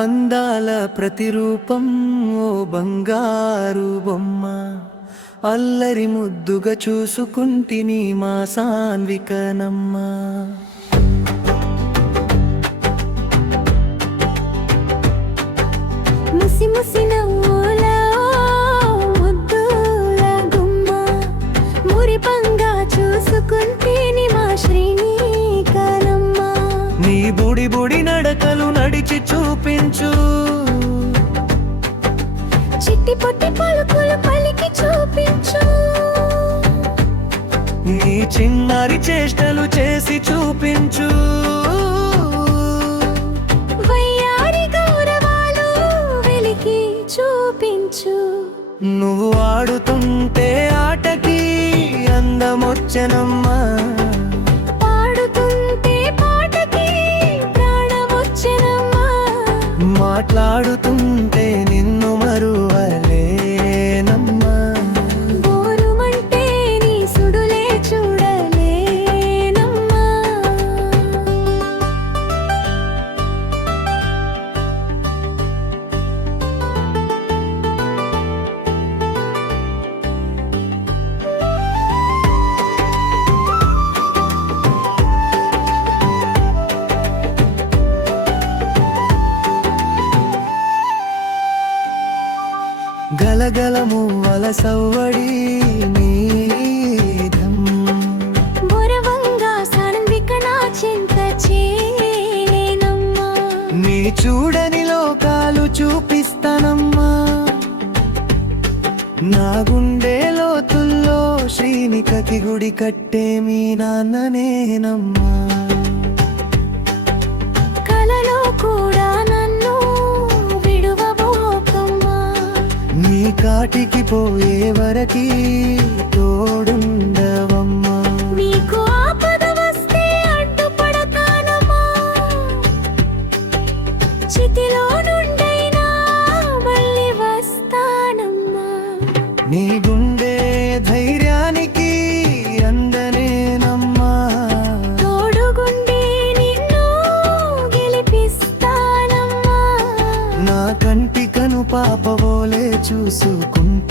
అందాల ప్రతిరూపం ఓ బంగారు బొమ్మ, అల్లరి ముద్దుగా చూసుకుంటిని మా సాన్వికనమ్మ. ముసి ముసి నవ్వుల ముద్దుల గుమ్మ, మురిపంగా చూసుకుంటిని మా శ్రీనికనమ్మ. నీ బుడి బుడి నడకలు నడిచి చూపించు, చిట్టి పొట్టి పలుకులు పలికి చూపించు. నీ చిన్నారి చేష్టలు చేసి చూపించు. వయ్యారి గౌరవాలు వెలికి చూపించు. నువ్వు ఆడుతుంటే ఆటకి అందమొచ్చనమ్మా, పాడుతుంటే పాటకి ప్రాణమొచ్చెనమ్మా. మాట్లాడుతుంటే నిన్ను మరువలేనమ్మా. బోరుమంటే నీ సుడులే చూడలేనమ్మా. గలగలము వలసవ్వడి నీదం, బొరవంగా సాన్విక నా చింత చేరేనమ్మా. నీ చూడని లోకాలు చూపిస్తానమ్మా. నా గుండె లోతుల్లో శ్రీనికకి గుడి కట్టే మీ నాన్ననేనమ్మా. కలలో కూడా నన్ను విడువబోకమ్మా. నీ కాటికి పోయే వరకి తోడుండవమ్మా. నీకు ఆపద వస్తే అడ్డుపడతానమ్మా. చితిలో నుండైనా మళ్ళీ వస్తానమ్మా. నీ గుండె ధైర్యానికి అందనేనమ్మా. తోడుగుండి నిన్ను గెలిపిస్తానమ్మా. నా కంటి కను పాపవోలే చూసుకుంటా.